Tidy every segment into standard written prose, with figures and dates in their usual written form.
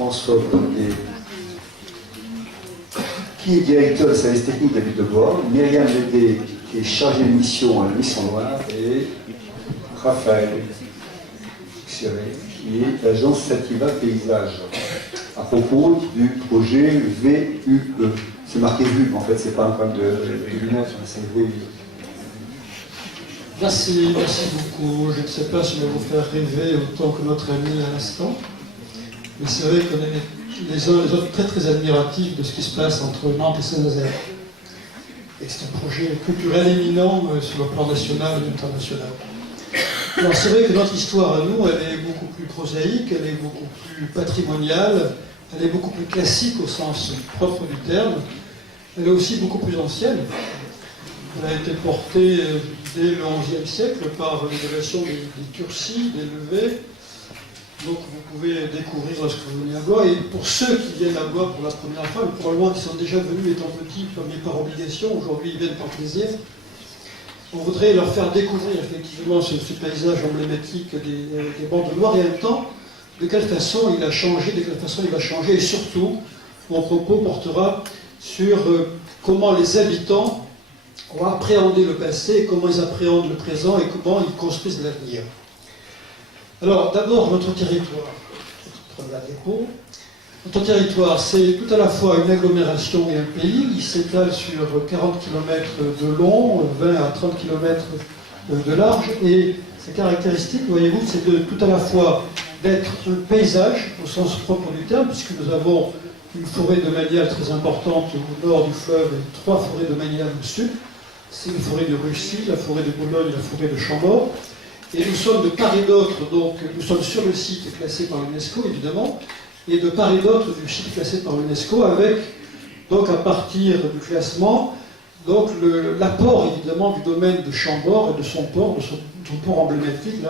François Blondet, qui est directeur de service technique de la ville de Bois, Myriam Lédé, qui est chargée de mission à Nuit-sans-Loire, et Raphaël Xéré, qui est l'agence Sativa Paysage, à propos du projet VUE. C'est marqué VUE, en fait, c'est pas un problème de lunettes, c'est VUE. Merci beaucoup. Je ne sais pas si je vais vous faire rêver autant que notre ami à l'instant, mais c'est vrai qu'on est les uns et les autres très admiratifs de ce qui se passe entre Nantes et Saint-Nazaire. Et c'est un projet culturel éminent sur le plan national et international. Alors c'est vrai que notre histoire à nous, elle est beaucoup plus prosaïque, elle est beaucoup plus patrimoniale, elle est beaucoup plus classique au sens propre du terme, elle est aussi beaucoup plus ancienne. Elle a été portée dès le XIe siècle par l'élévation des Turcis, des Levés. Donc vous pouvez découvrir ce que vous venez à Blois. Et pour ceux qui viennent à Blois pour la première fois, ou probablement qui sont déjà venus étant petits, mais par obligation, aujourd'hui ils viennent par plaisir, on voudrait leur faire découvrir effectivement ce paysage emblématique des bords de Loire et en même temps de quelle façon il a changé, de quelle façon il va changer. Et surtout, mon propos portera sur comment les habitants ont appréhendé le passé, comment ils appréhendent le présent et comment ils construisent l'avenir. Alors, d'abord, notre territoire. Première dépôt. Notre territoire, c'est tout à la fois une agglomération et un pays. Il s'étale sur 40 km de long, 20 à 30 km de large. Et sa caractéristique, voyez-vous, c'est de tout à la fois d'être un paysage, au sens propre du terme, puisque nous avons une forêt de domaniale très importante au nord du fleuve et 3 forêts domaniales au sud. C'est la forêt de Russie, la forêt de Boulogne et la forêt de Chambord. Et nous sommes de part et d'autre, donc nous sommes sur le site classé par l'UNESCO, évidemment, et de part et d'autre du site classé par l'UNESCO, avec, donc à partir du classement, donc l'apport évidemment du domaine de Chambord et de son port emblématique,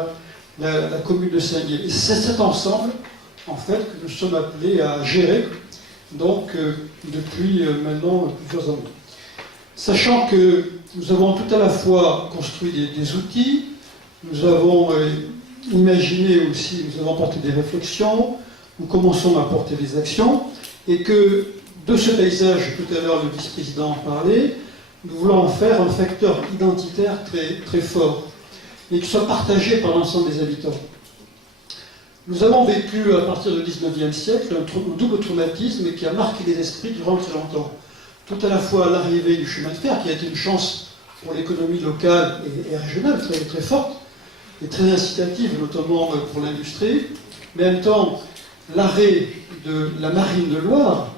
la commune de Saint-Gué. Et c'est cet ensemble, en fait, que nous sommes appelés à gérer, donc depuis maintenant plusieurs années. Sachant que nous avons tout à la fois construit des outils, nous avons imaginé aussi, nous avons porté des réflexions, nous commençons à porter des actions, et que de ce paysage, tout à l'heure le vice-président en parlait, nous voulons en faire un facteur identitaire très fort, et qui soit partagé par l'ensemble des habitants. Nous avons vécu à partir du XIXe siècle un double traumatisme qui a marqué les esprits durant très longtemps. Tout à la fois l'arrivée du chemin de fer, qui a été une chance pour l'économie locale et régionale très forte, et très incitative, notamment pour l'industrie, mais en même temps l'arrêt de la marine de Loire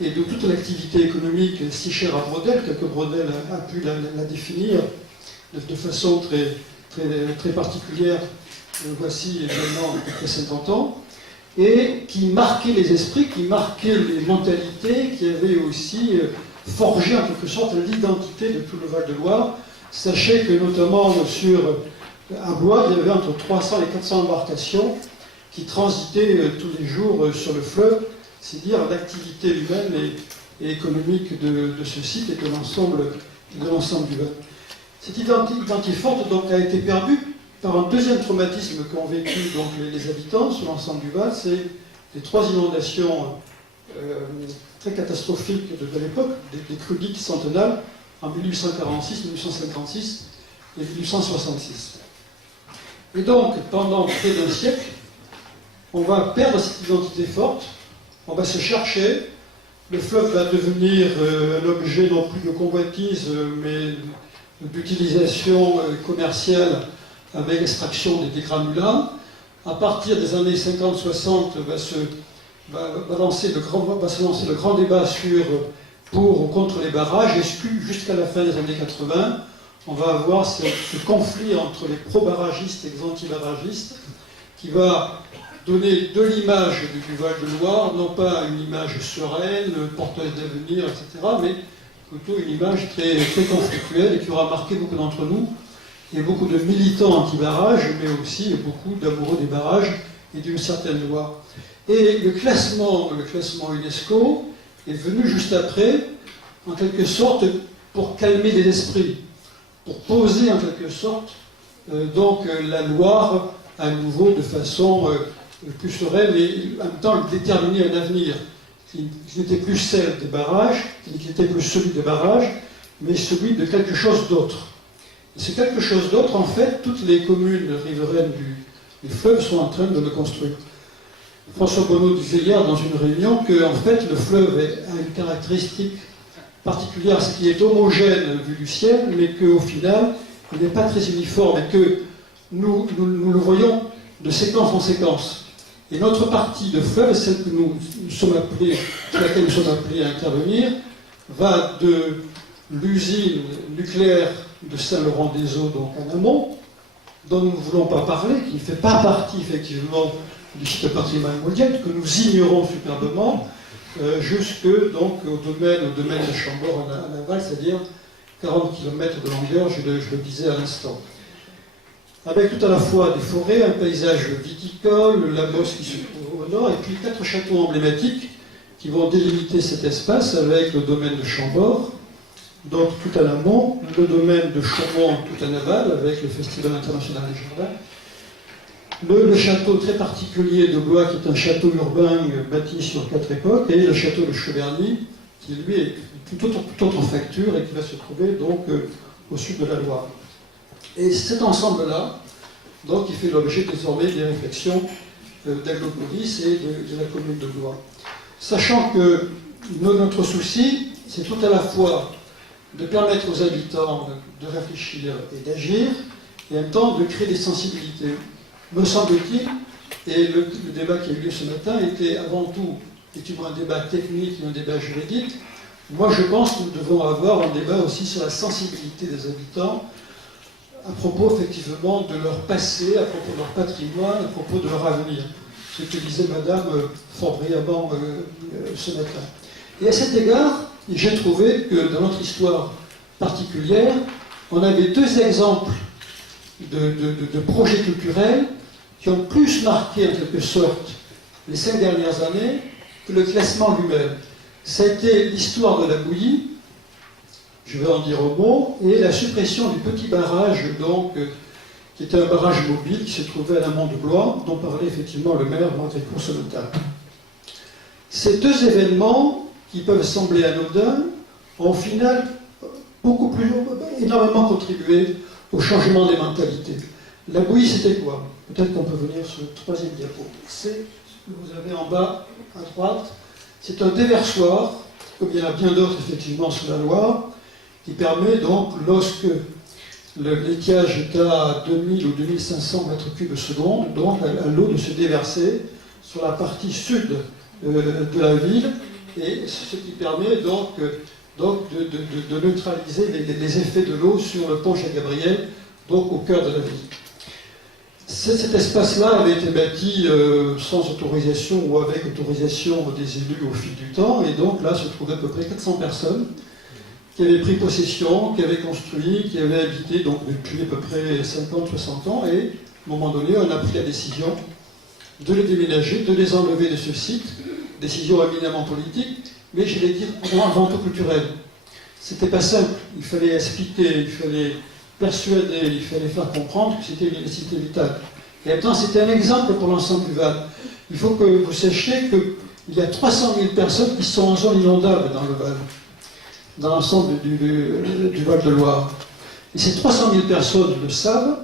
et de toute l'activité économique si chère à Brodel, tel que Brodel a pu la définir de façon très particulière, voici également à peu près 50 ans, et qui marquait les esprits, qui marquait les mentalités, qui avait aussi forgé en quelque sorte l'identité de tout le Val-de-Loire. Sachez que notamment à Blois, il y avait entre 300 et 400 embarcations qui transitaient tous les jours sur le fleuve, c'est dire l'activité humaine et économique de ce site et de l'ensemble du Val. Cette identité forte donc, a été perdue par un deuxième traumatisme qu'ont vécu donc, les habitants sur l'ensemble du Val, c'est les 3 inondations très catastrophiques de l'époque, des crues dites centennales, en 1846, 1856 et 1866. Et donc, pendant près d'un siècle, on va perdre cette identité forte, on va se chercher, le fleuve va devenir un objet non plus de convoitise, mais d'utilisation commerciale avec extraction des granulats. À partir des années 50-60, va se lancer le grand débat pour ou contre les barrages, et jusqu'à la fin des années 80, on va avoir ce conflit entre les pro-barragistes et les anti-barragistes qui va donner de l'image du Val-de-Loire, non pas une image sereine, porteuse d'avenir, etc., mais plutôt une image très conflictuelle et qui aura marqué beaucoup d'entre nous, et beaucoup de militants anti-barrages, mais aussi beaucoup d'amoureux des barrages et d'une certaine loi. Et le classement UNESCO est venu juste après, en quelque sorte, pour calmer les esprits, pour poser en quelque sorte donc la Loire à nouveau de façon plus sereine et en même temps déterminer un avenir qui n'était plus celle des barrages, qui n'était plus celui des barrages, mais celui de quelque chose d'autre. Et c'est quelque chose d'autre, en fait, toutes les communes riveraines du fleuve sont en train de le construire. François Bonneau disait hier dans une réunion que, en fait, le fleuve a une caractéristique particulière, c'est qu'il est homogène vu du ciel, mais qu'au final, il n'est pas très uniforme et que nous le voyons de séquence en séquence. Et notre partie de fleuve, celle que sur laquelle nous sommes appelés à intervenir, va de l'usine nucléaire de Saint-Laurent-des-Eaux, donc en amont, dont nous ne voulons pas parler, qui ne fait pas partie effectivement du site patrimoine mondial, que nous ignorons superbement, jusque donc au domaine de Chambord en aval, c'est-à-dire 40 km de longueur, je le disais à l'instant. Avec tout à la fois des forêts, un paysage viticole, la Bosse qui se trouve au nord, et puis 4 châteaux emblématiques qui vont délimiter cet espace avec le domaine de Chambord, donc tout en amont, le domaine de Chaumont tout en aval avec le Festival international des jardins, le château très particulier de Blois qui est un château urbain bâti sur 4 époques, et le château de Cheverny qui lui est toute autre facture et qui va se trouver donc au sud de la Loire. Et cet ensemble-là, donc, il fait l'objet désormais des réflexions d'Aglopolis et de la commune de Blois. Sachant que notre souci, c'est tout à la fois de permettre aux habitants de réfléchir et d'agir, et en même temps de créer des sensibilités. Me semble-t-il, et le débat qui a eu lieu ce matin était avant tout effectivement un débat technique et un débat juridique. Moi, je pense que nous devons avoir un débat aussi sur la sensibilité des habitants à propos effectivement de leur passé, à propos de leur patrimoine, à propos de leur avenir. Ce que disait Madame fort brillamment ce matin. Et à cet égard, j'ai trouvé que dans notre histoire particulière, on avait 2 exemples de projets culturels qui ont plus marqué en quelque sorte les 5 dernières années que le classement lui-même. Ça a été l'histoire de la bouillie, je vais en dire un mot, et la suppression du petit barrage, donc, qui était un barrage mobile qui se trouvait à l'amont de Blois, dont parlait effectivement le maire André Courselotin. Ces 2 événements, qui peuvent sembler anodins, ont au final énormément contribué au changement des mentalités. La bouillie, c'était quoi? Peut-être qu'on peut venir sur le 3e diapo. C'est ce que vous avez en bas, à droite. C'est un déversoir, comme il y en a bien d'autres effectivement sur la Loire, qui permet donc, lorsque l'étiage est à 2000 ou 2500 mètres cubes seconde, donc à l'eau de se déverser sur la partie sud de la ville, et ce qui permet donc de neutraliser les effets de l'eau sur le pont Jacques-Gabriel, donc au cœur de la ville. Cet espace-là avait été bâti sans autorisation ou avec autorisation des élus au fil du temps, et donc là se trouvaient à peu près 400 personnes qui avaient pris possession, qui avaient construit, qui avaient habité donc depuis à peu près 50-60 ans, et à un moment donné, on a pris la décision de les déménager, de les enlever de ce site, décision éminemment politique, mais je vais dire avant tout culturelle. C'était pas simple, il fallait expliquer, il fallait persuader, il fallait faire comprendre que c'était une nécessité vitale. Et en même temps, c'était un exemple pour l'ensemble du Val. Il faut que vous sachiez qu'il y a 300 000 personnes qui sont en zone inondable dans le Val, dans l'ensemble du Val de Loire. Et ces 300 000 personnes le savent,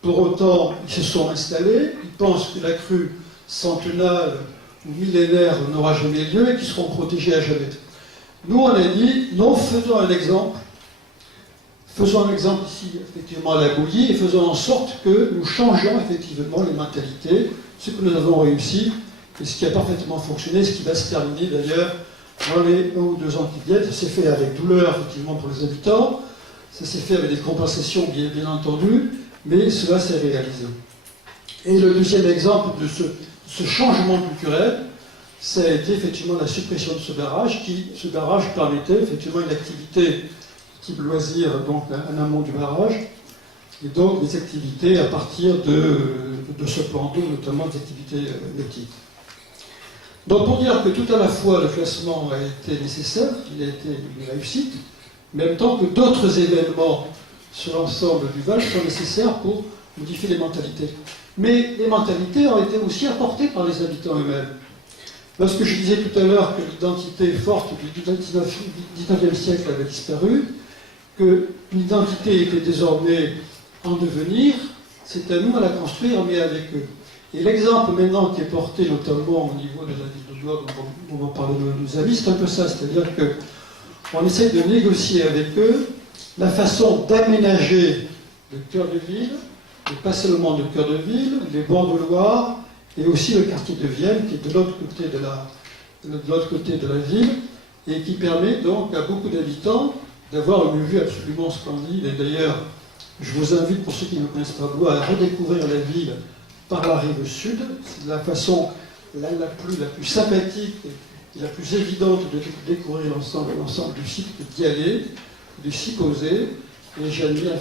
pour autant, ils se sont installés, ils pensent que la crue centennale ou millénaire n'aura jamais lieu et qu'ils seront protégés à jamais. Nous, on a dit, non, faisons un exemple ici, effectivement, à la bouillie, et faisons en sorte que nous changeons effectivement les mentalités, ce que nous avons réussi, et ce qui a parfaitement fonctionné, ce qui va se terminer d'ailleurs dans les 1 ou 2 ans qui viennent. Ça s'est fait avec douleur, effectivement, pour les habitants, ça s'est fait avec des compensations, bien entendu, mais cela s'est réalisé. Et le deuxième exemple de ce changement culturel, ça a été effectivement la suppression de ce barrage, ce barrage permettait effectivement une activité type loisir, donc en amont du barrage, et donc des activités à partir de ce plan d'eau, notamment des activités nautiques. Donc pour dire que tout à la fois le classement a été nécessaire, il a été une réussite, mais en même temps que d'autres événements sur l'ensemble du Val sont nécessaires pour modifier les mentalités. Mais les mentalités ont été aussi apportées par les habitants eux-mêmes. Lorsque je disais tout à l'heure que l'identité forte du 19e siècle avait disparu, que l'identité était désormais en devenir, c'est à nous à la construire, mais avec eux. Et l'exemple maintenant qui est porté notamment au niveau de la ville de Blois, dont on va parler de nos amis, c'est un peu ça, c'est-à-dire qu'on essaie de négocier avec eux la façon d'aménager le cœur de ville, et pas seulement le cœur de ville, les bords de Loire, et aussi le quartier de Vienne, qui est de l'autre côté de la ville, et qui permet donc à beaucoup d'habitants d'avoir une vue absolument splendide. Et d'ailleurs, je vous invite, pour ceux qui ne connaissent pas Blois, à redécouvrir la ville par la rive sud. C'est la façon la plus sympathique et la plus évidente de découvrir l'ensemble du site, d'y aller, de s'y poser. Et j'admire,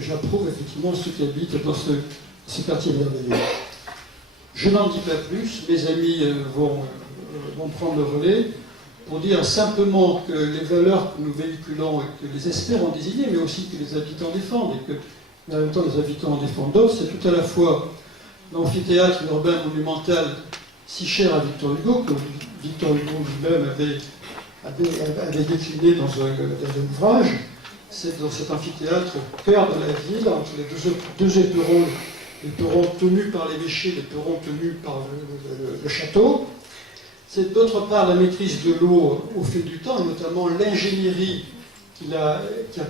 j'approuve effectivement ceux qui habitent dans ce quartier merveilleux. Je n'en dis pas plus, mes amis vont prendre le relais pour dire simplement que les valeurs que nous véhiculons et que les experts ont désignées, mais aussi que les habitants défendent, et que en même temps les habitants en défendent d'autres, c'est tout à la fois l'amphithéâtre urbain monumental si cher à Victor Hugo, que Victor Hugo lui-même avait décliné dans un ouvrage. C'est dans cet amphithéâtre au cœur de la ville, entre les deux éperons, les perrons tenus par l'évêché, les perrons tenus par le château. C'est d'autre part la maîtrise de l'eau au fil du temps, et notamment l'ingénierie qui a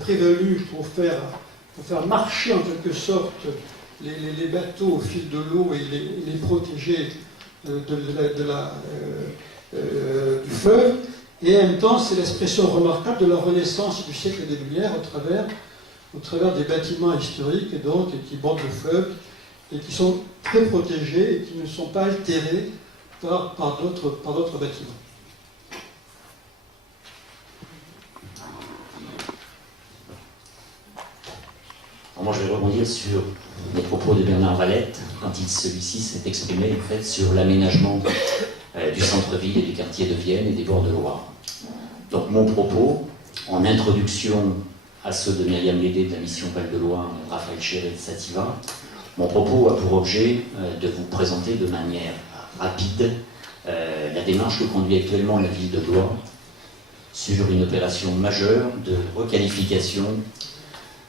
prévalu pour faire marcher en quelque sorte les bateaux au fil de l'eau et les protéger du fleuve. Et en même temps, c'est l'expression remarquable de la Renaissance du siècle des Lumières au travers des bâtiments historiques et donc, qui bordent le fleuve et qui sont très protégés et qui ne sont pas altérés par d'autres bâtiments. Alors moi, je vais rebondir sur les propos de Bernard Valette quand celui-ci s'est exprimé en fait sur l'aménagement du centre-ville et du quartier de Vienne et des bords de Loire. Donc mon propos, en introduction à ceux de Myriam Lédé de la mission Val-de-Loire et Raphaël Chéret de Sativa, mon propos a pour objet de vous présenter de manière rapide la démarche que conduit actuellement la ville de Blois sur une opération majeure de requalification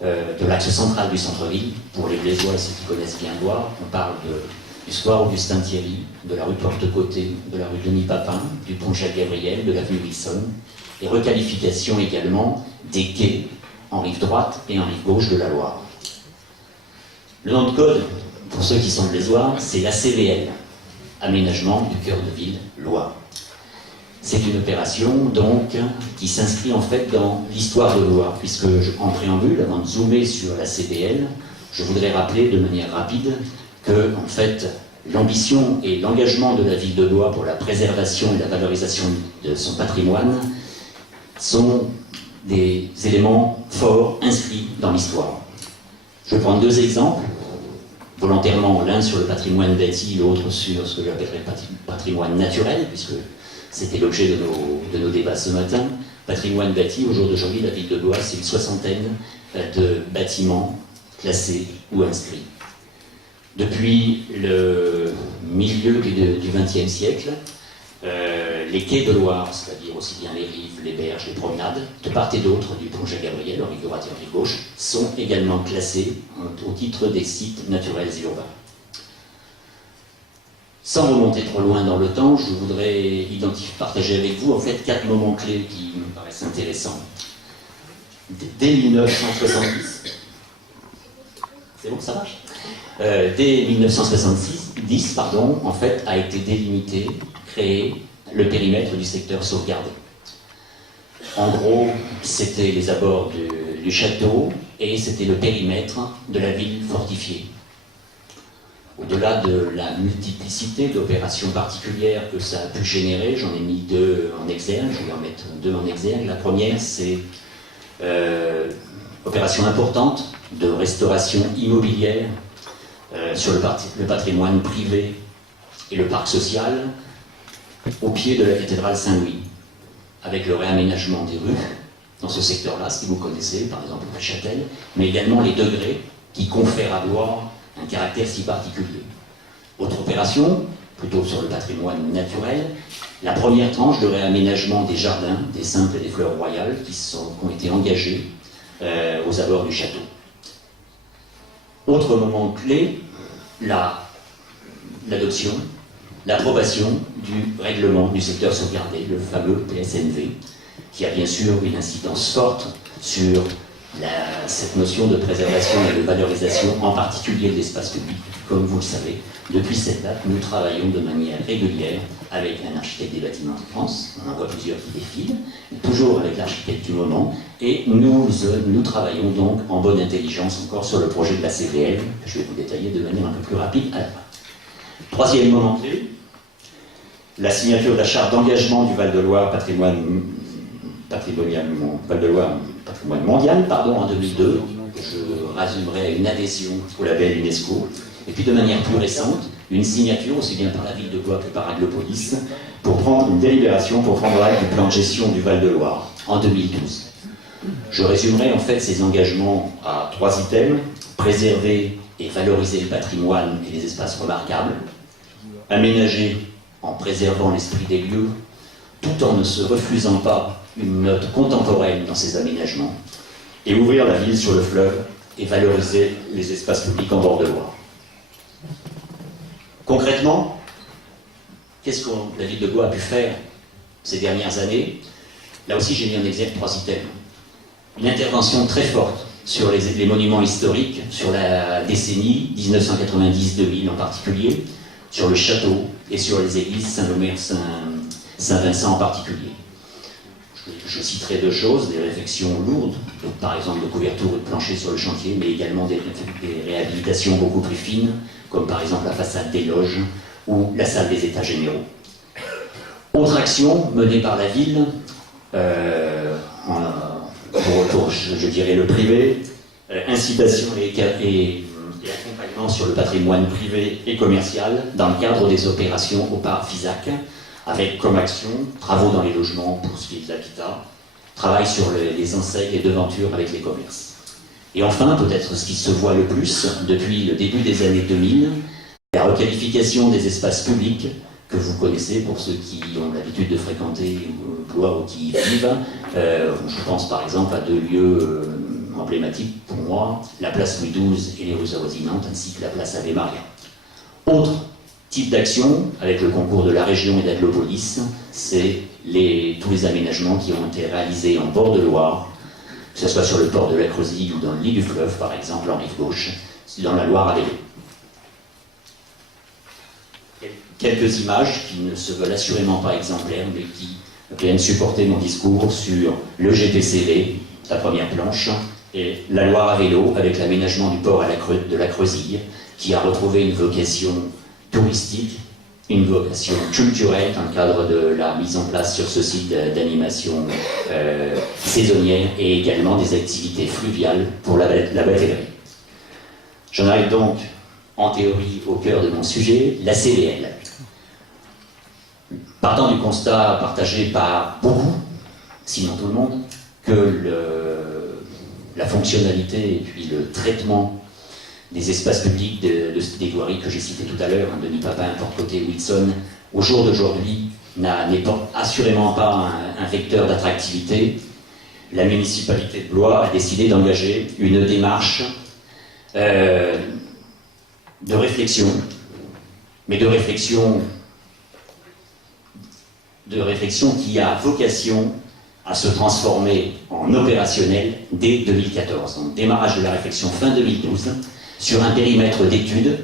de l'axe central du centre-ville. Pour les Blésois et ceux qui connaissent bien Blois, on parle du square Augustin-Thierry, de la rue Porte-Côté, de la rue Denis-Papin, du pont Jacques-Gabriel, de l'avenue Wilson, et requalification également des quais en rive droite et en rive gauche de la Loire. Le nom de code, pour ceux qui sont Blésois, c'est l'ACVL, Aménagement du cœur de ville Loire. C'est une opération donc qui s'inscrit en fait dans l'histoire de Loire, puisque en préambule, avant de zoomer sur la CBL, je voudrais rappeler de manière rapide que en fait l'ambition et l'engagement de la ville de Blois pour la préservation et la valorisation de son patrimoine sont des éléments forts inscrits dans l'histoire. Je vais prendre deux exemples, volontairement l'un sur le patrimoine bâti, l'autre sur ce que j'appellerais patrimoine naturel, puisque c'était l'objet de nos débats ce matin. Patrimoine bâti, au jour d'aujourd'hui, la ville de Blois, c'est une soixantaine de bâtiments classés ou inscrits. Depuis le milieu du XXe siècle, les quais de Loire, c'est-à-dire aussi bien les rives, les berges, les promenades, de part et d'autre du pont Jacques-Gabriel, en rive droite et en rive gauche, sont également classés au titre des sites naturels et urbains. Sans remonter trop loin dans le temps, je voudrais partager avec vous en fait 4 moments clés qui me paraissent intéressants. Dès 1970, c'est bon, ça marche. Dès 1970, en fait, a été délimité, créé le périmètre du secteur sauvegardé. En gros, c'était les abords du château et c'était le périmètre de la ville fortifiée. Au-delà de la multiplicité d'opérations particulières que ça a pu générer, j'en ai mis 2 en exergue, je vais en mettre 2 en exergue. La première, c'est opération importante de restauration immobilière sur le patrimoine privé et le parc social au pied de la cathédrale Saint-Louis, avec le réaménagement des rues dans ce secteur-là, si vous connaissez, par exemple Châtel, mais également les degrés qui confèrent à Blois un caractère si particulier. Autre opération, plutôt sur le patrimoine naturel, la première tranche de réaménagement des jardins, des simples et des fleurs royales qui ont été engagés aux abords du château. Autre moment clé, l'adoption, l'approbation du règlement du secteur sauvegardé, le fameux PSNV, qui a bien sûr une incidence forte sur cette notion de préservation et de valorisation, en particulier de l'espace public. Comme vous le savez, depuis cette date, nous travaillons de manière régulière avec un architecte des bâtiments de France, on en voit plusieurs qui défilent, toujours avec l'architecte du moment, et nous travaillons donc en bonne intelligence encore sur le projet de la CVL, que je vais vous détailler de manière un peu plus rapide à la fin. Troisième moment clé, la signature de la charte d'engagement du Val-de-Loire patrimoine mondial en 2002, que je résumerai à une adhésion au label UNESCO, et puis de manière plus récente, une signature, aussi bien par la ville de Blois que par Aglopolis, pour prendre une délibération pour prendre acte du plan de gestion du Val-de-Loire en 2012. Je résumerai en fait ces engagements à 3 items: préserver et valoriser le patrimoine et les espaces remarquables, aménager en préservant l'esprit des lieux, tout en ne se refusant pas une note contemporaine dans ces aménagements, et ouvrir la ville sur le fleuve et valoriser les espaces publics en bord de Loire. Concrètement, qu'est-ce que la ville de Blois a pu faire ces dernières années? Là aussi, j'ai mis en exergue 3 items. Une intervention très forte sur les monuments historiques, sur la décennie 1990-2000 en particulier, sur le château et sur les églises Saint-Lomère, Saint-Vincent en particulier. Je citerai 2 choses, des réflexions lourdes, donc par exemple de couverture ou de plancher sur le chantier, mais également des réhabilitations beaucoup plus fines, comme par exemple la façade des loges ou la salle des états généraux. Autre action menée par la ville, pour je dirais le privé, incitation et accompagnement sur le patrimoine privé et commercial dans le cadre des opérations au parc Fisac, avec comme action travaux dans les logements pour ce qui est de l'habitat, travail sur les enseignes et devantures avec les commerces. Et enfin, peut-être ce qui se voit le plus depuis le début des années 2000, la requalification des espaces publics que vous connaissez pour ceux qui ont l'habitude de fréquenter Blois ou qui y vivent. Je pense par exemple à 2 lieux emblématiques pour moi, la place Louis XII et les rues avoisinantes, ainsi que la place Ave Maria. Autre type d'action, avec le concours de la région et d'Aglopolis, c'est tous les aménagements qui ont été réalisés en bord de Loire, que ce soit sur le port de la Creusille ou dans le lit du fleuve, par exemple, en rive gauche, dans la Loire à vélo. Quelques images qui ne se veulent assurément pas exemplaires, mais qui viennent supporter mon discours sur le GPCV, la première planche, et la Loire à vélo, avec l'aménagement du port de la Creusille, qui a retrouvé une vocation touristique, une vocation culturelle dans le cadre de la mise en place sur ce site d'animation saisonnière et également des activités fluviales pour la batellerie. J'en arrive donc en théorie au cœur de mon sujet, la CVL. Partant du constat partagé par beaucoup, sinon tout le monde, que la fonctionnalité et puis le traitement des espaces publics des voiries que j'ai citées tout à l'heure, Denis Papin, Porte-Côté, Wilson, au jour d'aujourd'hui, n'est assurément pas un vecteur d'attractivité. La municipalité de Blois a décidé d'engager une démarche de réflexion, mais de réflexion qui a vocation à se transformer en opérationnel dès 2014. Donc démarrage de la réflexion fin 2012, sur un périmètre d'études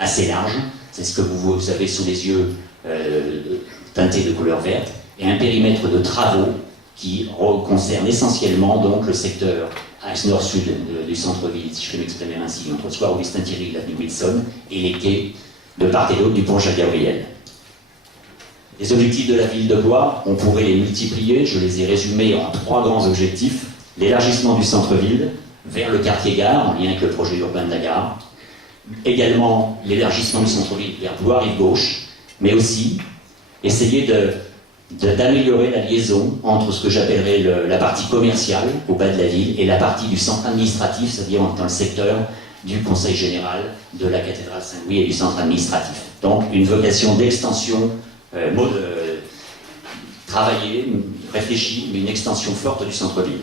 assez large, c'est ce que vous avez sous les yeux teinté de couleur verte, et un périmètre de travaux qui concerne essentiellement donc le secteur axe nord-sud du centre-ville, si je peux m'exprimer ainsi, entre le square Augustin-Thierry et l'avenue Wilson, et les quais de part et d'autre du pont Jacques-Gabriel. Les objectifs de la ville de Blois, on pourrait les multiplier, je les ai résumés en 3 grands objectifs: l'élargissement du centre-ville vers le quartier-gare, en lien avec le projet urbain de la gare, également l'élargissement du centre-ville vers Blois-Rive Gauche, mais aussi essayer d'améliorer la liaison entre ce que j'appellerais la partie commerciale au bas de la ville et la partie du centre administratif, c'est-à-dire dans le secteur du Conseil général de la cathédrale Saint-Louis et du centre administratif. Donc une vocation d'extension travaillée, réfléchie, mais une extension forte du centre-ville.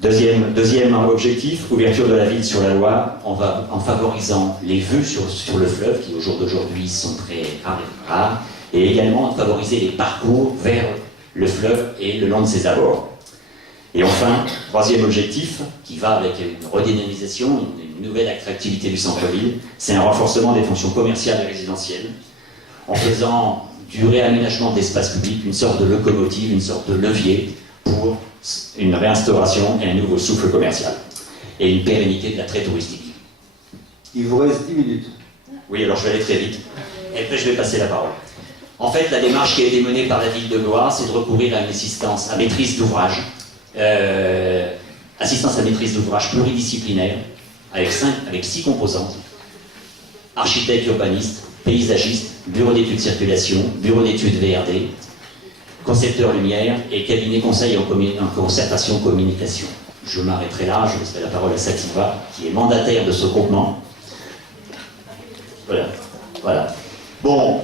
Deuxième objectif, ouverture de la ville sur la Loire, en favorisant les vues sur le fleuve, qui au jour d'aujourd'hui sont très rares, et également de favoriser les parcours vers le fleuve et le long de ses abords. Et enfin, troisième objectif, qui va avec une redynamisation, une nouvelle attractivité du centre-ville, c'est un renforcement des fonctions commerciales et résidentielles, en faisant du réaménagement d'espace public une sorte de locomotive, une sorte de levier pour une réinstauration et un nouveau souffle commercial, et une pérennité de l'attrait touristique. Il vous reste 10 minutes. Oui, alors je vais aller très vite, et après je vais passer la parole. En fait, la démarche qui a été menée par la ville de Blois, c'est de recourir à une assistance à maîtrise d'ouvrage, assistance à maîtrise d'ouvrage pluridisciplinaire, avec 6 composantes: architecte urbaniste, paysagiste, bureau d'études circulation, bureau d'études VRD, concepteur lumière et cabinet conseil en concertation communication. Je m'arrêterai là, je laisserai la parole à Sativa, qui est mandataire de ce groupement. Voilà. Bon,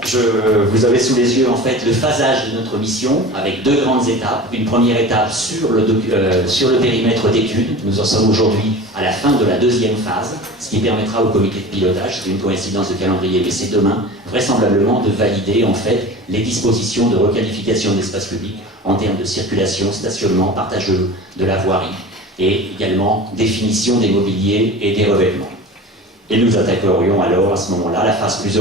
vous avez sous les yeux en fait le phasage de notre mission avec 2 grandes étapes. Une première étape sur le périmètre d'études. Nous en sommes aujourd'hui à la fin de la 2e phase, ce qui permettra au comité de pilotage, c'est une coïncidence de calendrier, mais c'est demain, vraisemblablement de valider en fait les dispositions de requalification d'espace public en termes de circulation, stationnement, partage de la voirie et également définition des mobiliers et des revêtements. Et nous attaquerions alors à ce moment-là la phase plus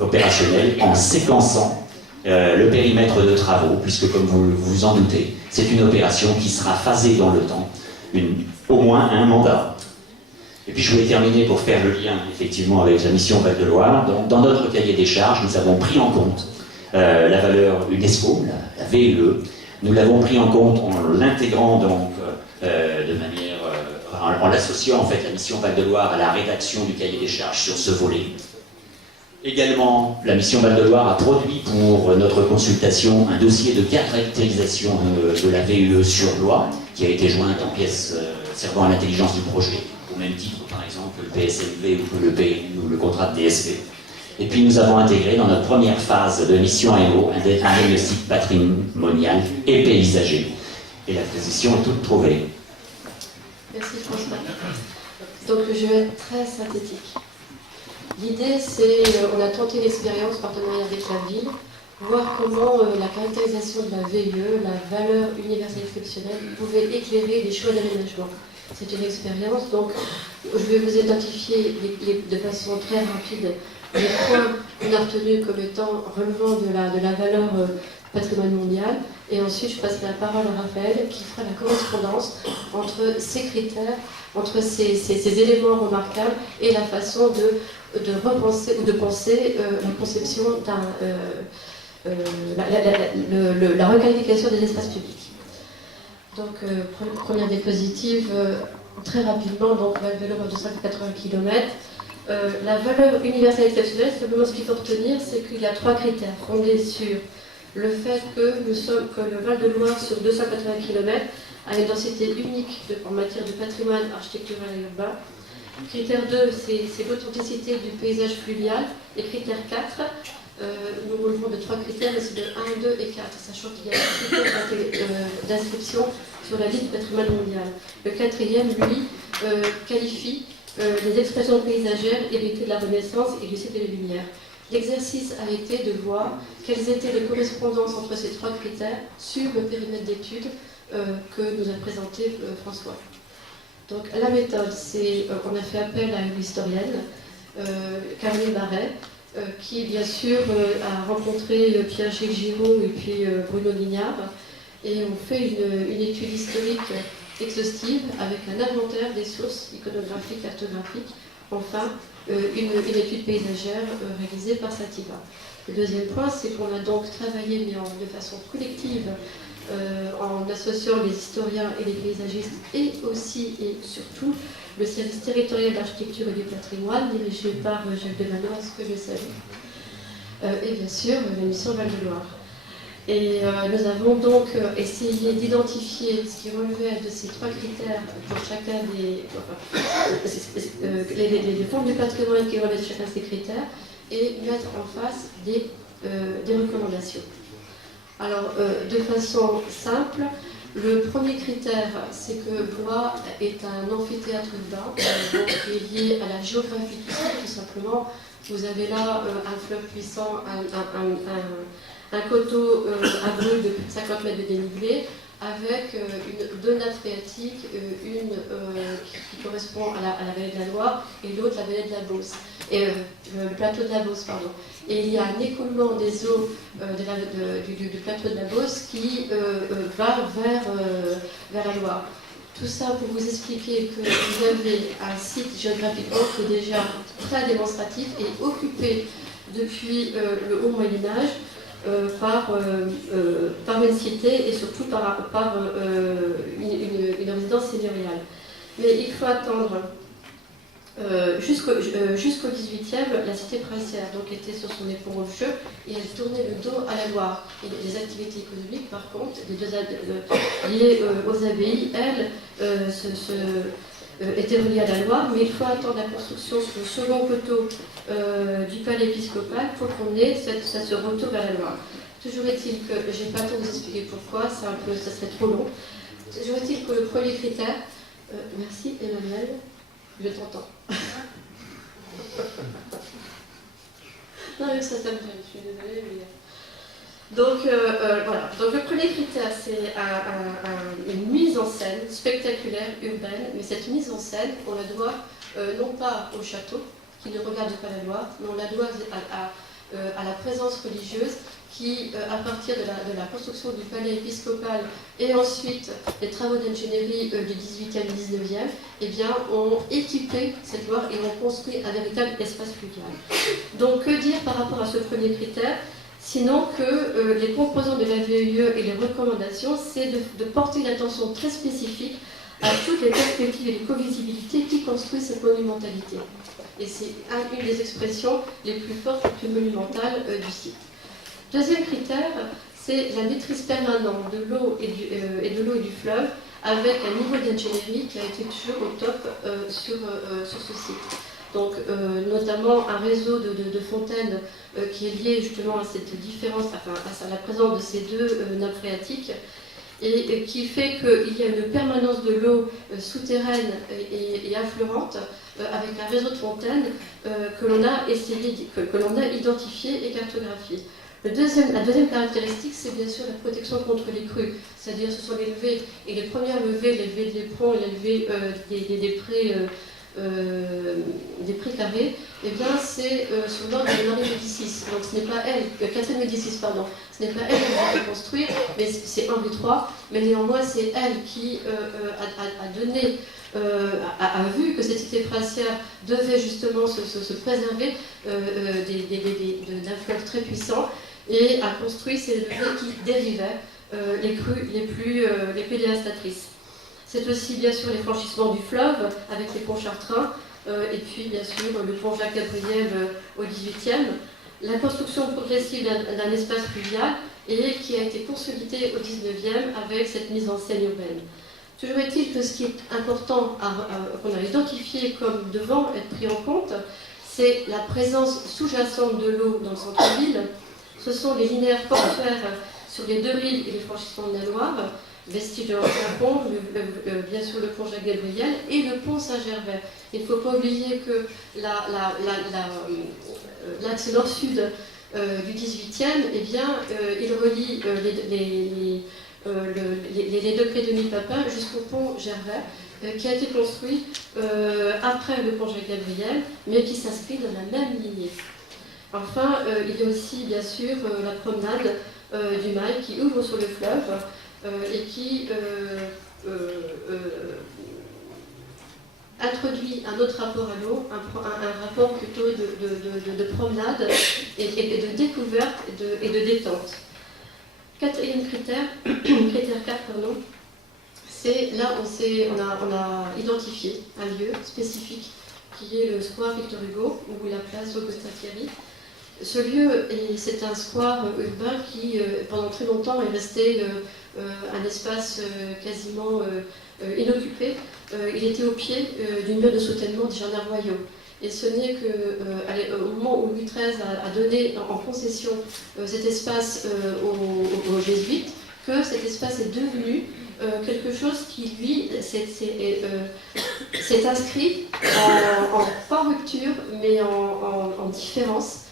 opérationnelle en séquençant le périmètre de travaux, puisque comme vous vous en doutez, c'est une opération qui sera phasée dans le temps, au moins un mandat. Et puis je voulais terminer pour faire le lien effectivement avec la mission Val-de-Loire. Donc, dans notre cahier des charges, nous avons pris en compte la valeur UNESCO, la VUE. Nous l'avons pris en compte en l'intégrant donc de manière en l'associant en fait la mission Val-de-Loire à la rédaction du cahier des charges sur ce volet. Également, la mission Val-de-Loire a produit pour notre consultation un dossier de caractérisation de la VUE sur loi, qui a été jointe en pièces servant à l'intelligence du projet, au même titre par exemple que le PSMV ou que le PLU ou le contrat de DSP. Et puis nous avons intégré dans notre première phase de mission AEMO un diagnostic patrimonial et paysager. Et la position est toute trouvée. Merci François. Donc je vais être très synthétique. L'idée c'est, on a tenté l'expérience partenariat avec la ville, voir comment la caractérisation de la VUE, la valeur universelle exceptionnelle, pouvait éclairer les choix d'aménagement. C'est une expérience, donc je vais vous identifier de façon très rapide les points qu'on a retenus comme étant relevant de la valeur patrimoine mondial, et ensuite je passerai la parole à Raphaël qui fera la correspondance entre ces critères, entre ces éléments remarquables et la façon de repenser ou de penser la conception la requalification des espaces publics. Donc première diapositive, très rapidement, donc Val-de-Loire 280 km. La valeur universelle exceptionnelle, simplement ce qu'il faut retenir, c'est qu'il y a 3 critères fondés sur le fait que le Val-de-Loire sur 280 km a une densité unique en matière de patrimoine architectural et urbain. Critère 2, c'est l'authenticité du paysage fluvial. Et critère 4, nous relevons de 3 critères, mais c'est de 1, 2 et 4, sachant qu'il y a un critère d'inscription sur la liste du patrimoine mondial. Le 4e, lui, qualifie les expressions paysagères héritées de la Renaissance et du siècle des Lumières. L'exercice a été de voir quelles étaient les correspondances entre ces 3 critères sur le périmètre d'études que nous a présenté François. Donc la méthode, c'est qu'on a fait appel à une historienne, Caroline Barret, qui bien sûr a rencontré Pierre-Gilles Giraud et puis Bruno Lignard, et on fait une étude historique exhaustive avec un inventaire des sources iconographiques, cartographiques, enfin une étude paysagère réalisée par Sativa. Le deuxième point, c'est qu'on a donc travaillé de façon collective en associant les historiens et les paysagistes et aussi et surtout le service territorial d'architecture et du patrimoine dirigé par Jacques Devanois, que je salue, et bien sûr la mission Val-de-Loire. Et nous avons donc essayé d'identifier ce qui relevait de ces 3 critères pour chacun les fonds du patrimoine qui relèvent de chacun de ces critères et mettre en face des recommandations. Alors, de façon simple, le premier critère, c'est que Blois est un amphithéâtre urbain, donc qui est lié à la géographie du site, tout simplement. Vous avez là un fleuve puissant, un coteau à brûle de plus de 50 mètres de dénivelé, avec deux nappes phréatiques, une qui correspond à la vallée de la Loire et l'autre la vallée de la Beauce, le plateau de la Beauce, pardon. Et il y a un écoulement des eaux du plateau de la Beauce qui va vers la Loire. Tout ça pour vous expliquer que vous avez un site géographiquement qui est déjà très démonstratif et occupé depuis le Haut Moyen-Âge par une cité et surtout par une résidence seigneuriale. Mais il faut attendre jusqu'au XVIIIe, la cité princière donc était sur son éperon rocheux et elle tournait le dos à la Loire. Et les activités économiques, par contre, liées aux abbayes, elles, étaient reliées à la Loire, mais il faut attendre la construction sur le second coteau du palais épiscopal pour qu'on ait ce retour vers la Loire. Toujours est-il que, je n'ai pas le temps de vous expliquer pourquoi, ça serait trop long. Toujours est-il que le premier critère, merci Emmanuel, je t'entends. Non mais ça me fait, je suis désolée. Mais... Donc voilà, donc le premier critère c'est une mise en scène spectaculaire, urbaine, mais cette mise en scène, on la doit non pas au château, qui ne regarde pas la Loire, mais on la doit à la présence religieuse qui, à partir de la construction du palais épiscopal et ensuite les travaux d'ingénierie du 18e et 19e, eh bien, ont équipé cette Loire et ont construit un véritable espace fluvial. Donc, que dire par rapport à ce premier critère ? Sinon que les composants de la VIE et les recommandations, c'est de porter une attention très spécifique à toutes les perspectives et les covisibilités qui construisent cette monumentalité. Et c'est une des expressions les plus fortes et les plus monumentales du site. Deuxième critère, c'est la maîtrise permanente de l'eau et du fleuve avec un niveau d'ingénierie qui a été toujours au top sur ce site. Donc, notamment un réseau de fontaines qui est lié justement à cette différence, enfin à la présence de ces deux nappes phréatiques, et qui fait qu'il y a une permanence de l'eau souterraine et affleurante avec un réseau de fontaines que l'on a identifié et cartographié. La deuxième caractéristique, c'est bien sûr la protection contre les crues, c'est-à-dire ce sont les levées, et les premières levées, les levées des ponts et les levées des prés carrés, eh bien c'est sous l'ordre de Marie Médicis. Donc ce n'est pas elle, Catherine Médicis, pardon, ce n'est pas elle qui a construit, mais c'est Henri III, mais néanmoins c'est elle qui a vu que cette cité princière devait justement se préserver d'un fleuve très puissant et a construit ces levées qui dérivaient les crues les plus dévastatrices. C'est aussi bien sûr les franchissements du fleuve avec les ponts chartrains et puis bien sûr le pont Jacques-Gabriel au XVIIIe, la construction progressive d'un espace fluvial et qui a été consolidée au XIXe avec cette mise en scène urbaine. Toujours est-il que ce qui est important qu'on a identifié comme devant être pris en compte, c'est la présence sous-jacente de l'eau dans le centre-ville. Ce sont les linéaires portuaires sur les deux rives et les franchissements de la Loire, vestige de l'ancien pont, bien sûr le pont Jacques-Gabriel et le pont Saint-Gervais. Il ne faut pas oublier que l'axe nord-sud du XVIIIe, eh bien, il relie les deux quais de Mille-Papins jusqu'au pont Gervais, qui a été construit après le pont Jacques-Gabriel, mais qui s'inscrit dans la même lignée. Enfin, il y a aussi, bien sûr, la promenade du Mail qui ouvre sur le fleuve et qui introduit un autre rapport à l'eau, un rapport plutôt de promenade et de découverte et de détente. Quatrième critère, critère 4, pardon, c'est là on a identifié un lieu spécifique qui est le square Victor Hugo ou la place Augusta Thierry, Ce lieu, c'est un square urbain qui, pendant très longtemps, est resté un espace quasiment inoccupé. Il était au pied d'une mur de soutènement des gendarmes royaux. Et ce n'est qu'au moment où Louis XIII a donné en concession cet espace aux jésuites que cet espace est devenu quelque chose qui, lui, s'est inscrit pas en rupture, mais en différence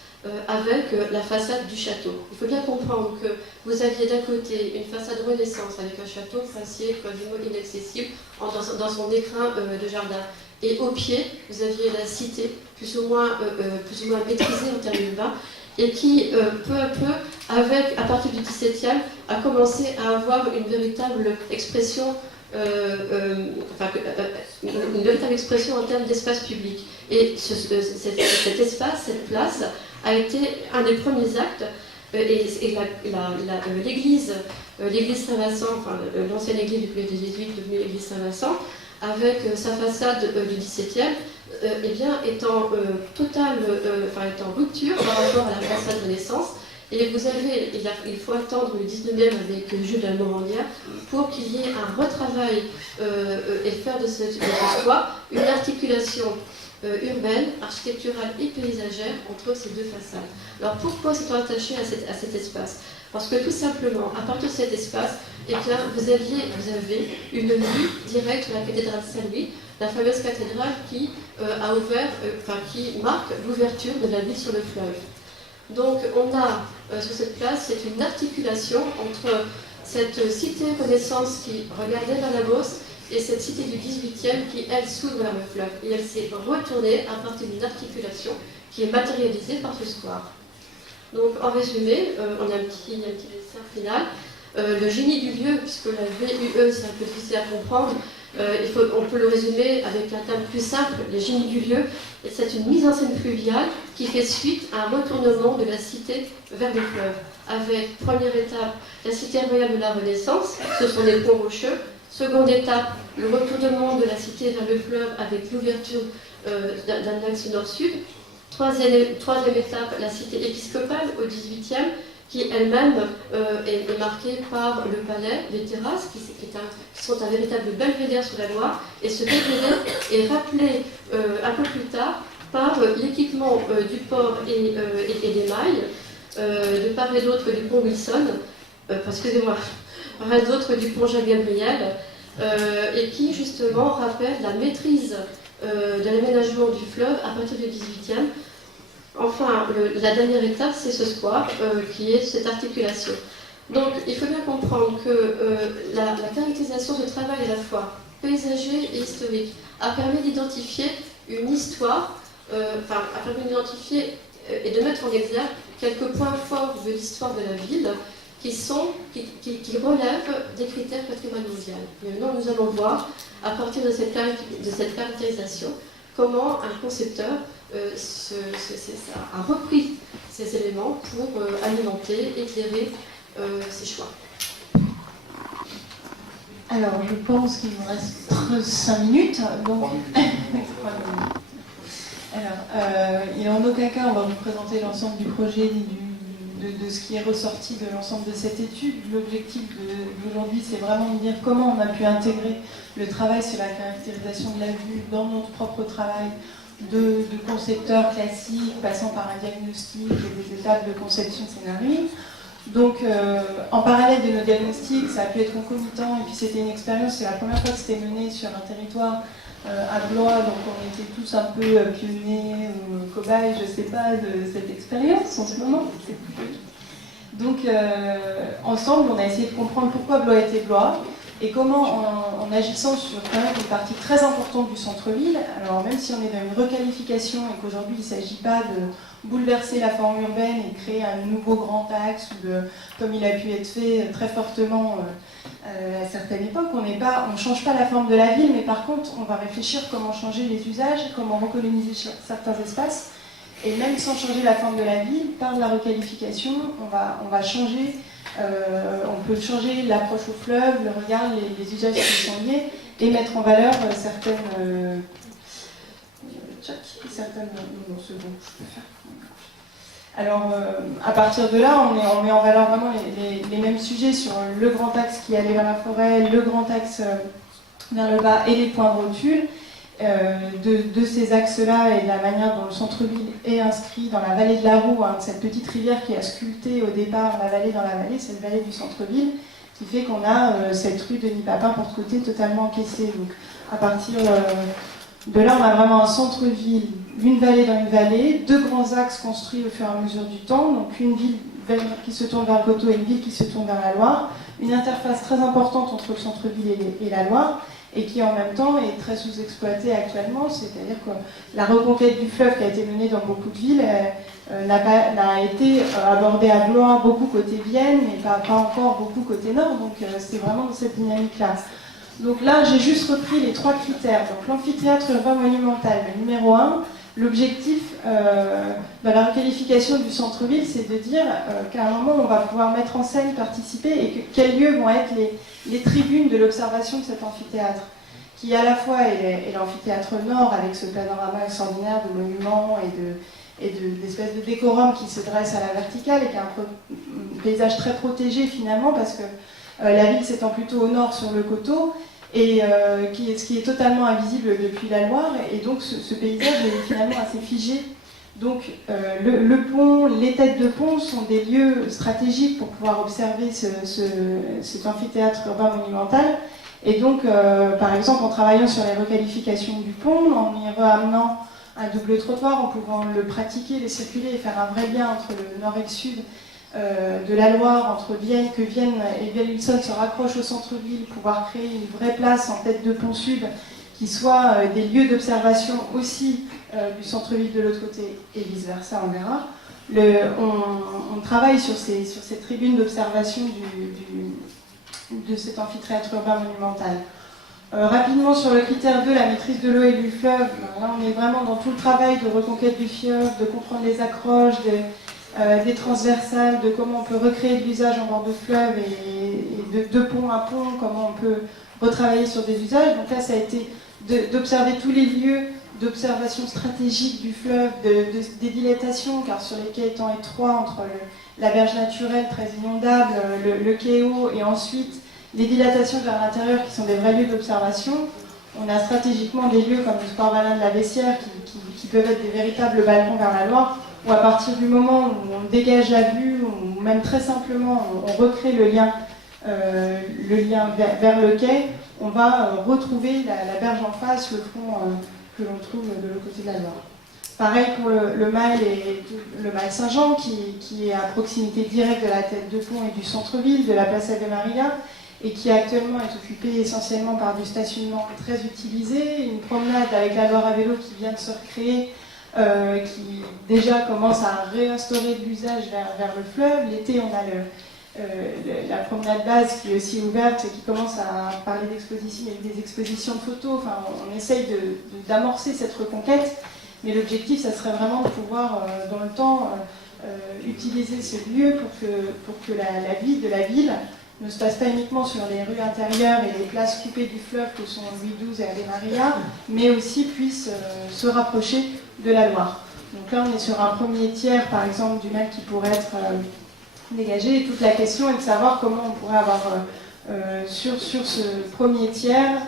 avec la façade du château. Il faut bien comprendre que vous aviez d'un côté une façade Renaissance avec un château princier quasiment inaccessible dans son écrin de jardin. Et au pied, vous aviez la cité, plus ou moins maîtrisée en termes urbains, et qui, peu à peu, à partir du XVIIe, a commencé à avoir une véritable expression, une véritable expression en termes d'espace public. Et cet espace, cette place, a été un des premiers actes, et l'église Saint-Vincent, enfin, l'ancienne église du collège des Jésuites, devenue l'église Saint-Vincent, avec sa façade du XVIIe, eh bien, est en rupture par rapport à la façade Renaissance. Et vous avez, il faut attendre le 19e avec Jules de la Morandière pour qu'il y ait un retravail et faire de ce square une articulation urbaine, architecturale et paysagère entre ces deux façades. Alors pourquoi s'est-on attaché à cet espace? Parce que tout simplement, à partir de cet espace, eh bien, vous avez une vue directe sur la cathédrale Saint-Louis, la fameuse cathédrale qui qui marque l'ouverture de la ville sur le fleuve. Donc on a sur cette place, c'est une articulation entre cette cité Renaissance qui regardait vers la Beauce et cette cité du XVIIIe qui, elle, s'ouvre vers le fleuve. Et elle s'est retournée à partir d'une articulation qui est matérialisée par ce square. Donc en résumé, on a un petit dessin final. Le génie du lieu, puisque la VUE c'est un peu difficile à comprendre, on peut le résumer avec un terme plus simple, le génie du lieu, c'est une mise en scène fluviale qui fait suite à un retournement de la cité vers le fleuve. Avec, première étape, la cité royale de la Renaissance, ce sont des ponts rocheux. Seconde étape, le retournement de la cité vers le fleuve avec l'ouverture d'un axe nord-sud. Troisième étape, la cité épiscopale au XVIIIe, qui elle-même est marquée par le palais, les terrasses, qui sont un véritable belvédère sur la Loire. Et ce belvédère est rappelé un peu plus tard par l'équipement du port et des mailles, de part et d'autre du pont Wilson, excusez-moi, par et d'autre du pont Jacques-Gabriel, et qui justement rappelle la maîtrise de l'aménagement du fleuve à partir du XVIIIe. Enfin, la dernière étape, c'est ce square qui est cette articulation. Donc, il faut bien comprendre que la caractérisation de travail à la fois paysager et historique a permis d'identifier une histoire, a permis d'identifier et de mettre en exergue quelques points forts de l'histoire de la ville qui relèvent des critères patrimoniaux. Maintenant, nous allons voir, à partir de cette caractérisation, comment un concepteur a repris ces éléments pour alimenter, éclairer ses choix. Alors, je pense qu'il nous reste 5 minutes. Donc... Alors, et en aucun cas, on va vous présenter l'ensemble du projet de ce qui est ressorti de l'ensemble de cette étude. L'objectif d'aujourd'hui, c'est vraiment de dire comment on a pu intégrer le travail sur la caractérisation de la vue dans notre propre travail de concepteurs classiques, passant par un diagnostic et des étapes de conception scénario. Donc, en parallèle de nos diagnostics, ça a pu être concomitant, et puis c'était une expérience, c'est la première fois que c'était mené sur un territoire à Blois, donc on était tous un peu pionniers ou cobayes, je ne sais pas, de cette expérience en ce moment. Donc, ensemble, on a essayé de comprendre pourquoi Blois était Blois, et comment, en agissant sur quand même une partie très importante du centre-ville, alors même si on est dans une requalification et qu'aujourd'hui il ne s'agit pas de bouleverser la forme urbaine et créer un nouveau grand axe, ou comme il a pu être fait très fortement à certaines époques, on ne change pas la forme de la ville, mais par contre on va réfléchir comment changer les usages, comment recoloniser certains espaces, et même sans changer la forme de la ville, par la requalification, on va changer. On peut changer l'approche au fleuve, le regard, les usages qui sont liés, et mettre en valeur certaines. Non, c'est bon, je peux faire. Alors, à partir de là, on met en valeur vraiment les mêmes sujets sur le grand axe qui allait vers la forêt, le grand axe vers le bas et les points de rotule. De ces axes-là et de la manière dont le centre-ville est inscrit dans la vallée de la Roue, hein, cette petite rivière qui a sculpté au départ la vallée dans la vallée, cette vallée du centre-ville, qui fait qu'on a cette rue Denis Papin porte-côté totalement encaissée. Donc, à partir de là, on a vraiment un centre-ville, une vallée dans une vallée, deux grands axes construits au fur et à mesure du temps, donc une ville qui se tourne vers le coteau et une ville qui se tourne vers la Loire, une interface très importante entre le centre-ville et la Loire, et qui en même temps est très sous-exploitée actuellement, c'est-à-dire que la reconquête du fleuve qui a été menée dans beaucoup de villes n'a été abordée à Blois beaucoup côté Vienne, mais pas encore beaucoup côté Nord, donc c'est vraiment dans cette dynamique-là. Donc là, j'ai juste repris les trois critères. Donc l'amphithéâtre urbain monumental, le numéro 1, l'objectif de la requalification du centre-ville, c'est de dire qu'à un moment, on va pouvoir mettre en scène, participer, et quels lieux vont être les tribunes de l'observation de cet amphithéâtre, qui à la fois est l'amphithéâtre nord, avec ce panorama extraordinaire de monuments et d'espèces de décorum qui se dressent à la verticale, et qui est un paysage très protégé finalement, parce que la ville s'étend plutôt au nord sur le coteau, et ce qui est totalement invisible depuis la Loire, et donc ce paysage est finalement assez figé. Donc le pont, les têtes de pont sont des lieux stratégiques pour pouvoir observer cet amphithéâtre urbain monumental. Et donc, par exemple, en travaillant sur les requalifications du pont, en y ramenant un double trottoir, en pouvant le pratiquer, le circuler et faire un vrai lien entre le nord et le sud de la Loire, entre Vienne, que Vienne et Vielle-Wilson se rapprochent au centre-ville, pouvoir créer une vraie place en tête de pont sud, qui soient des lieux d'observation aussi du centre-ville de l'autre côté, et vice-versa, on verra. On travaille sur ces tribunes d'observation de cet amphithéâtre urbain monumental. Rapidement sur le critère 2, la maîtrise de l'eau et du fleuve, là on est vraiment dans tout le travail de reconquête du fleuve, de comprendre les accroches, des transversales, de comment on peut recréer de l'usage en bord de fleuve et de pont à pont, comment on peut retravailler sur des usages. Donc là ça a été d'observer tous les lieux d'observation stratégique du fleuve, des dilatations, car sur les quais étant étroits entre la berge naturelle très inondable, le quai haut, et ensuite les dilatations vers l'intérieur qui sont des vrais lieux d'observation. On a stratégiquement des lieux comme le Sport Balin de la Bessière qui peuvent être des véritables balcons vers la Loire, où à partir du moment où on dégage la vue, ou même très simplement on recrée le lien vers le quai, on va retrouver la berge en face, le front que l'on trouve de l'autre côté de la Loire. Pareil pour le Mail Saint-Jean, qui est à proximité directe de la tête de pont et du centre-ville, de la place Ave Maria, et qui actuellement est occupé essentiellement par du stationnement très utilisé, une promenade avec la Loire à vélo qui vient de se recréer, qui déjà commence à réinstaurer de l'usage vers le fleuve. L'été, on a la promenade base qui est aussi ouverte et qui commence à parler d'expositions, il y a eu des expositions de photos, enfin, on essaye d'amorcer cette reconquête, mais l'objectif, ça serait vraiment de pouvoir, dans le temps, utiliser ce lieu pour que la vie de la ville ne se passe pas uniquement sur les rues intérieures et les places coupées du fleuve que sont Louis XII et Ave Maria, mais aussi puisse se rapprocher de la Loire. Donc là, on est sur un premier tiers, par exemple, du Mail qui pourrait être dégagé, et toute la question est de savoir comment on pourrait avoir sur ce premier tiers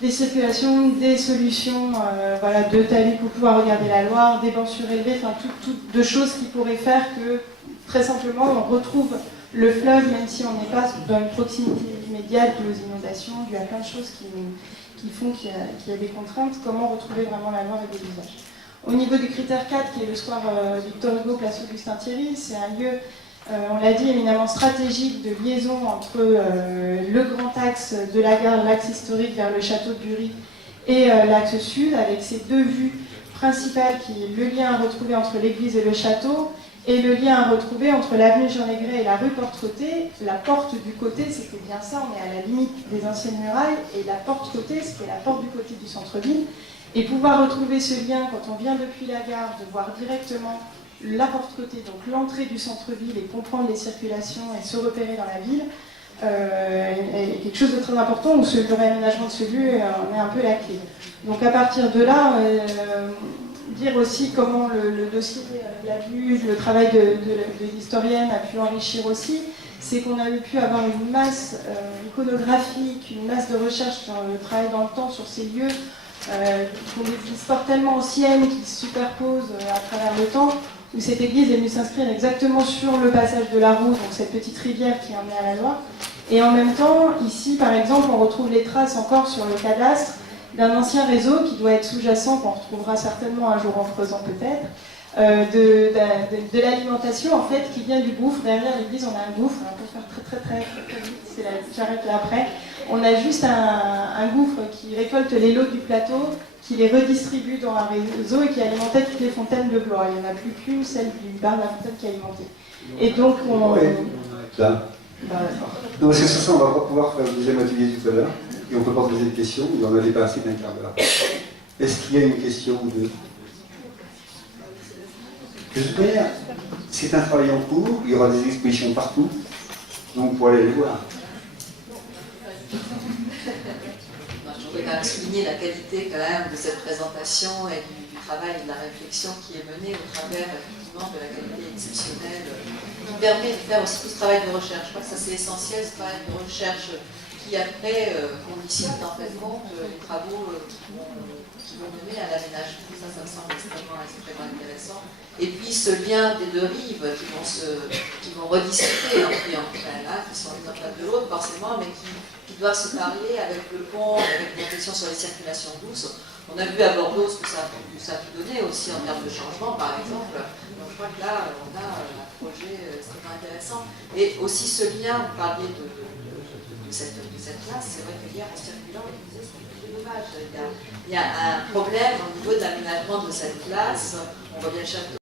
des circulations, des solutions de talus pour pouvoir regarder la Loire, des bancs surélevés, enfin toutes de choses qui pourraient faire que très simplement on retrouve le fleuve, même si on n'est pas dans une proximité immédiate due aux inondations, dû à plein de choses qui font qu'il y a des contraintes. Comment retrouver vraiment la Loire et des usages. Au niveau du critère 4, qui est le square Victor Hugo, place Augustin-Thierry, c'est un lieu, on l'a dit, éminemment stratégique de liaison entre le grand axe de la gare, l'axe historique vers le château de Bury, et l'axe sud, avec ces deux vues principales, qui est le lien à retrouver entre l'église et le château, et le lien à retrouver entre l'avenue Jean Maigret et la rue Porte-Côté. La porte du côté, c'était bien ça, on est à la limite des anciennes murailles, et la porte-côté, c'était la porte du côté du centre-ville. Et pouvoir retrouver ce lien quand on vient depuis la gare, de voir directement la porte-côté, donc l'entrée du centre-ville, et comprendre les circulations et se repérer dans la ville, est quelque chose de très important, où le réaménagement de ce lieu en est un peu la clé. Donc à partir de là, dire aussi comment le dossier l'a vu, le travail de l'historienne a pu enrichir aussi, c'est qu'on a pu avoir une masse iconographique, une masse de recherche sur le travail dans le temps sur ces lieux, qui ont des histoires tellement anciennes qui se superposent à travers le temps, où cette église est venue s'inscrire exactement sur le passage de la Roue, donc cette petite rivière qui en est à la Loire. Et en même temps, ici par exemple, on retrouve les traces encore sur le cadastre d'un ancien réseau qui doit être sous-jacent, qu'on retrouvera certainement un jour en creusant peut-être, de l'alimentation en fait qui vient du gouffre. Derrière l'église, on a un gouffre, on peut faire très vite, j'arrête là après. On a juste un gouffre qui récolte les lots du plateau, qui les redistribue dans un réseau et qui alimentait toutes les fontaines de Blois. Il n'y en a plus qu'une, celle du bar de la fontaine qui est alimentée. Et donc on... Oui, là. Non, c'est sur ça, on va pas pouvoir faire le deuxième atelier tout à l'heure, et on peut pas poser de questions, il y en avait pas assez d'un quart d'heure. Est-ce qu'il y a une question ou deux? De toute manière, c'est un travail en cours, il y aura des expositions partout, donc pour aller les voir. Je voudrais quand même souligner la qualité quand même de cette présentation et du travail et de la réflexion qui est menée au travers effectivement de la qualité exceptionnelle qui permet de faire aussi tout ce travail de recherche. Je crois que ça c'est essentiel, ce travail de recherche qui après conditionne en fait compte les travaux qui vont mener à l'aménagement. Ça me semble extrêmement intéressant. Et puis ce lien des deux rives qui vont rediscuter en préalable, qui sont l'une en face de l'autre forcément, mais qui doivent se parler avec le pont, avec la question sur les circulations douces. On a vu à Bordeaux ce que ça a pu donner aussi en termes de changement, par exemple. Donc je crois que là, on a un projet extrêmement intéressant. Et aussi ce lien, vous parliez de cette classe, c'est vrai que hier, en circulant, on disait c'est dommage. Il y a un problème au niveau de l'aménagement de cette classe. On voit bien le château.